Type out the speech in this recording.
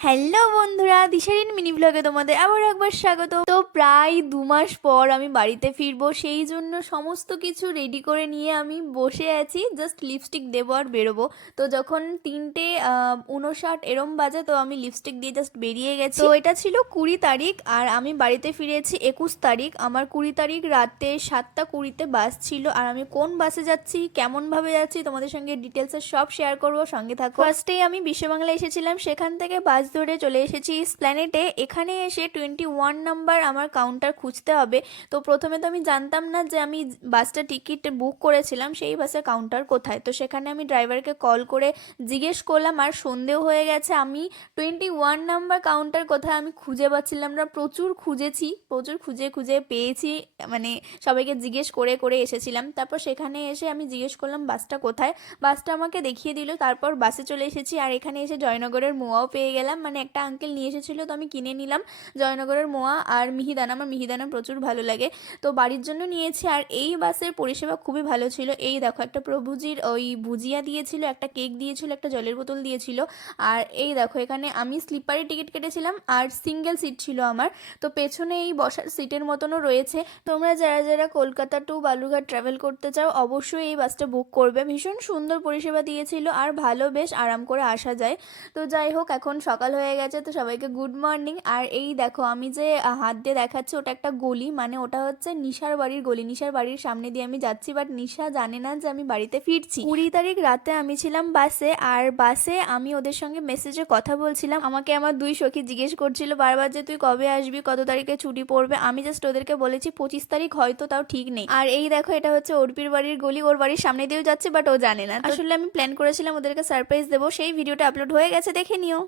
Hello বন্ধুরা, দিশারিন mini ব্লগে তোমাদের আবার একবার স্বাগত। তো প্রায় 2 মাস পর আমি বাড়িতে ফিরবো, সেই জন্য সমস্ত কিছু রেডি করে নিয়ে আমি বসে আছি, জাস্ট লিপস্টিক দেবো আর বেরোবো। তো যখন 3:59 এরম বাজে, তো আমি লিপস্টিক দিয়ে জাস্ট বেরিয়ে গেছি। তো এটা ছিল 20 তারিখ আর আমি বাড়িতে ফিরেছি 21 তারিখ। আমার 20 তারিখ রাতে 7:20-তে বাস ছিল, আর আমি কোন বাসে যাচ্ছি, কেমনভাবে যাচ্ছি, তোমাদের সঙ্গে ডিটেলসে সব শেয়ার করবো, সঙ্গে থাকো। ফার্স্টেই আমি বিশ্ববাংলা এসেছিলাম, সেখান থেকে বাস ধরে চলে এসেছি এসপ্ল্যানেডে। এখানে এসে 21 নাম্বার আমার কাউন্টার খুঁজতে হবে। তো প্রথমে তো আমি জানতাম না যে আমি বাসটা টিকিট বুক করেছিলাম সেই বাসের কাউন্টার কোথায়। তো সেখানে আমি ড্রাইভারকে কল করে জিজ্ঞেস করলাম, আর সন্দেহ হয়ে গেছে আমি 21 নাম্বার কাউন্টার কোথায় আমি খুঁজে পাচ্ছিলাম না। প্রচুর খুঁজেছি, প্রচুর খুঁজে খুঁজে পেয়েছি, মানে সবাইকে জিজ্ঞেস করে করে এসেছিলাম। তারপর সেখানে এসে আমি জিজ্ঞেস করলাম বাসটা কোথায়, বাসটা আমাকে দেখিয়ে দিল। তারপর বাসে চলে এসেছি, আর এখানে এসে জয়নগরের মোয়াও পেয়ে গেলাম। মানে একটা আঙ্কেল নিয়ে এসেছিলো, তো আমি কিনে নিলাম জয়নগরের মোয়া আর মিহিদানা। আমার মিহিদানা প্রচুর ভালো লাগে, তো বাড়ির জন্য নিয়েছি। আর এই বাসের পরিষেবা খুবই ভালো ছিল। এই দেখো, একটা প্রভুজির ওই ভুজিয়া দিয়েছিল, একটা কেক দিয়েছিল, একটা জলের বোতল দিয়েছিল। আর এই দেখো, এখানে আমি স্লিপারে টিকিট কেটেছিলাম আর সিঙ্গেল সিট ছিল আমার। তো পেছনে এই বসার সিটের মতনও রয়েছে। তোমরা যারা যারা কলকাতা টু বালুরঘাট ট্রাভেল করতে চাও, অবশ্যই এই বাসটা বুক করবে। ভীষণ সুন্দর পরিষেবা দিয়েছিল আর ভালো, বেশ আরাম করে আসা যায়। তো যাই হোক, এখন সকাল হয়ে গেছে, তো সবাইকে গুড মর্নিং। আর এই দেখো, আমি যে হাত দিয়ে দেখাচ্ছি, ওটা একটা গলি, মানে ওটা হচ্ছে নিশার বাড়ির গলি। নিশার বাড়ির সামনে দিয়ে আমি যাচ্ছি, বাট নিশা জানে না যে আমি বাড়িতে ফিরছি। 20 তারিখ রাতে আমি ছিলাম বাসে, আর বাসে আমি ওদের সঙ্গে মেসেজে কথা বলছিলাম। আমাকে আমার 2 সখী জিজ্ঞেস করছিল বারবার যে তুই কবে আসবি, কত তারিখে ছুটি পড়বে। আমি জাস্ট ওদেরকে বলেছি 25 তারিখ, হয়তো তাও ঠিক নেই। আর এই দেখো, এটা হচ্ছে অর্পির বাড়ির গলি, ওর বাড়ির সামনে দিয়েও যাচ্ছে, বাট ও জানে না। আসলে আমি প্ল্যান করেছিলাম ওদেরকে সারপ্রাইজ দেবো, সেই ভিডিওটা আপলোড হয়ে গেছে, দেখে নিও।